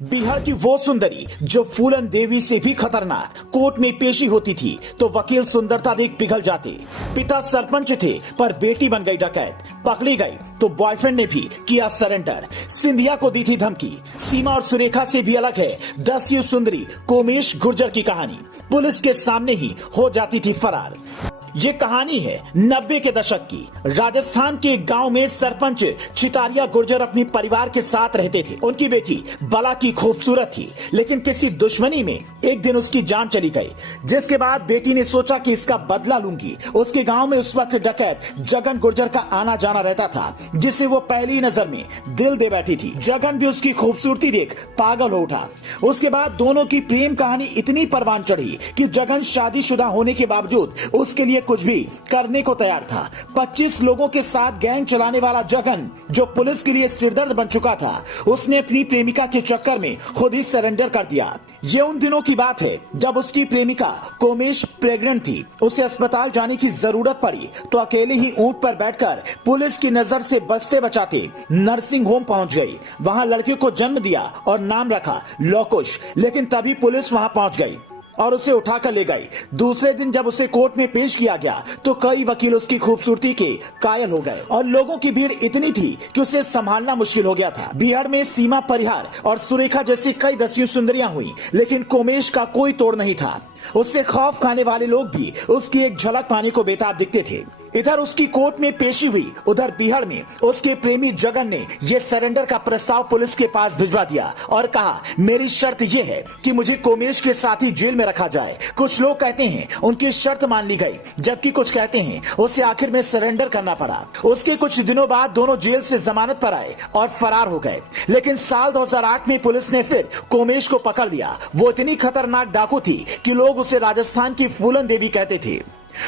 बिहार की वो सुंदरी जो फूलन देवी से भी खतरनाक, कोर्ट में पेशी होती थी तो वकील सुंदरता देख पिघल जाते। पिता सरपंच थे पर बेटी बन गई डकैत, पकड़ी गई तो बॉयफ्रेंड ने भी किया सरेंडर। सिंधिया को दी थी धमकी। सीमा और सुरेखा से भी अलग है 10 सुंदरी कोमेश गुर्जर की कहानी। पुलिस के सामने ही हो जाती थी फरार। ये कहानी है 90 के दशक की। राजस्थान के एक गांव में सरपंच चितारिया गुर्जर अपने परिवार के साथ रहते थे। उनकी बेटी बला की खूबसूरत थी, लेकिन किसी दुश्मनी में एक दिन उसकी जान चली गई, जिसके बाद बेटी ने सोचा कि इसका बदला लूंगी। उसके गांव में उस वक्त डकैत जगन गुर्जर का आना जाना रहता था, जिसे वो पहली नजर में दिल दे बैठी थी। जगन भी उसकी खूबसूरती देख पागल हो उठा। उसके बाद दोनों की प्रेम कहानी इतनी परवान चढ़ी कि जगन शादीशुदा होने के बावजूद उसके लिए कुछ भी करने को तैयार था। 25 लोगों के साथ गैंग चलाने वाला जगन, जो पुलिस के लिए सिरदर्द बन चुका था, उसने अपनी प्रेमिका के चक्कर में खुद ही सरेंडर कर दिया। ये उन दिनों की बात है जब उसकी प्रेमिका कोमेश प्रेग्नेंट थी। उसे अस्पताल जाने की जरूरत पड़ी तो अकेले ही ऊंट पर बैठकर पुलिस की नजर से बचते बचाते नर्सिंग होम पहुंच गई। वहां लड़के को जन्म दिया और नाम रखा लोकुश। लेकिन तभी पुलिस वहां पहुंच गई और उसे उठाकर ले गई। दूसरे दिन जब उसे कोर्ट में पेश किया गया तो कई वकील उसकी खूबसूरती के कायल हो गए और लोगों की भीड़ इतनी थी कि उसे संभालना मुश्किल हो गया था। बिहार में सीमा परिहार और सुरेखा जैसी कई 10 सुंदरियां हुई, लेकिन कोमेश का कोई तोड़ नहीं था। उससे खौफ खाने वाले लोग भी उसकी एक झलक पाने को बेताब दिखते थे। इधर उसकी कोर्ट में पेशी हुई, उधर बिहार में उसके प्रेमी जगन ने यह सरेंडर का प्रस्ताव पुलिस के पास भिजवा दिया और कहा, मेरी शर्त यह है कि मुझे कोमेश के साथ ही जेल में रखा जाए। कुछ लोग कहते हैं उनकी शर्त मान ली गई, जबकि कुछ कहते हैं उसे आखिर में सरेंडर करना पड़ा। उसके कुछ दिनों बाद दोनों जेल से जमानत पर आए और फरार हो गए। लेकिन साल 2008 में पुलिस ने फिर कोमेश को पकड़ लिया। वो इतनी खतरनाक डाकू थी कि लोग उसे राजस्थान की फूलन देवी कहते थे।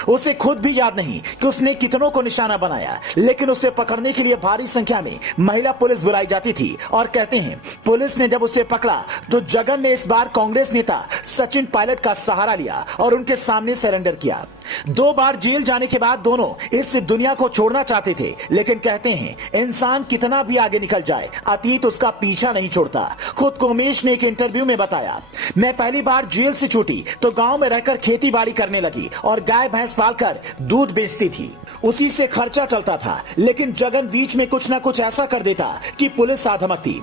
उसे खुद भी याद नहीं कि उसने कितनों को निशाना बनाया, लेकिन उसे पकड़ने के लिए भारी संख्या में महिला पुलिस बुलाई जाती थी। और कहते हैं पुलिस ने जब उसे पकड़ा तो जगन ने इस बार कांग्रेस नेता सचिन पायलट का सहारा लिया और उनके सामने सरेंडर किया। 2 बार जेल जाने के बाद दोनों इस दुनिया को छोड़ना चाहते थे, लेकिन कहते हैं इंसान कितना भी आगे निकल जाए, अतीत उसका पीछा नहीं छोड़ता। खुद कोमेश ने एक इंटरव्यू में बताया, मैं पहली बार जेल से छूटी तो गांव में रहकर खेती बाड़ी करने लगी और गाय भैंस पालकर दूध बेचती थी। उसी से खर्चा चलता था। लेकिन जगन बीच में कुछ ना कुछ ऐसा कर देता कि पुलिस आ धमकती।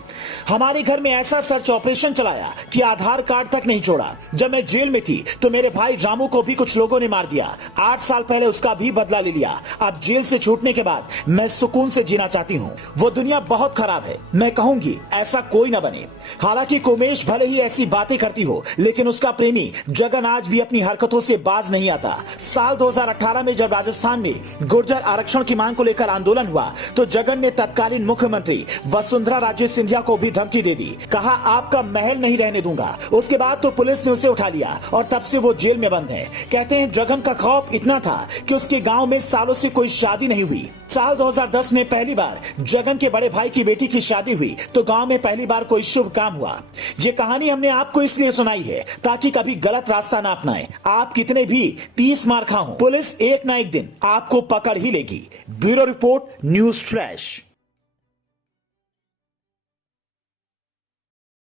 हमारे घर में ऐसा सर्च ऑपरेशन चलाया कि आधार कार्ड तक नहीं छोड़ा। जब मैं जेल में थी तो मेरे भाई रामू को भी कुछ लोगों ने मार दिया। 8 साल पहले उसका भी बदला ले लिया। अब जेल से छूटने के बाद मैं सुकून से जीना चाहती हूँ। वो दुनिया बहुत खराब है, मैं कहूंगी ऐसा कोई न बने। हालांकि कोमेश भले ही ऐसी बातें करती हो, लेकिन उसका प्रेमी जगन आज भी अपनी हरकतों से बाज नहीं आता। साल 2018 में जब राजस्थान में गुर्जर आरक्षण की मांग को लेकर आंदोलन हुआ तो जगन ने तत्कालीन मुख्यमंत्री वसुंधरा राजे सिंधिया को भी धमकी दे दी। कहा, आपका महल नहीं रहने दूंगा। उसके बाद तो पुलिस ने उसे उठा लिया और तब से वो जेल में बंद है। कहते हैं जगन का खौफ इतना था कि उसके गांव में सालों से कोई शादी नहीं हुई। साल 2010 में पहली बार जगन के बड़े भाई की बेटी की शादी हुई तो गांव में पहली बार कोई शुभ काम हुआ। ये कहानी हमने आपको इसलिए सुनाई है ताकि कभी गलत रास्ता ना अपनाएं। आप कितने भी 30 मार खाओ, पुलिस एक ना एक दिन आपको पकड़ ही लेगी। Bureau report, news flash.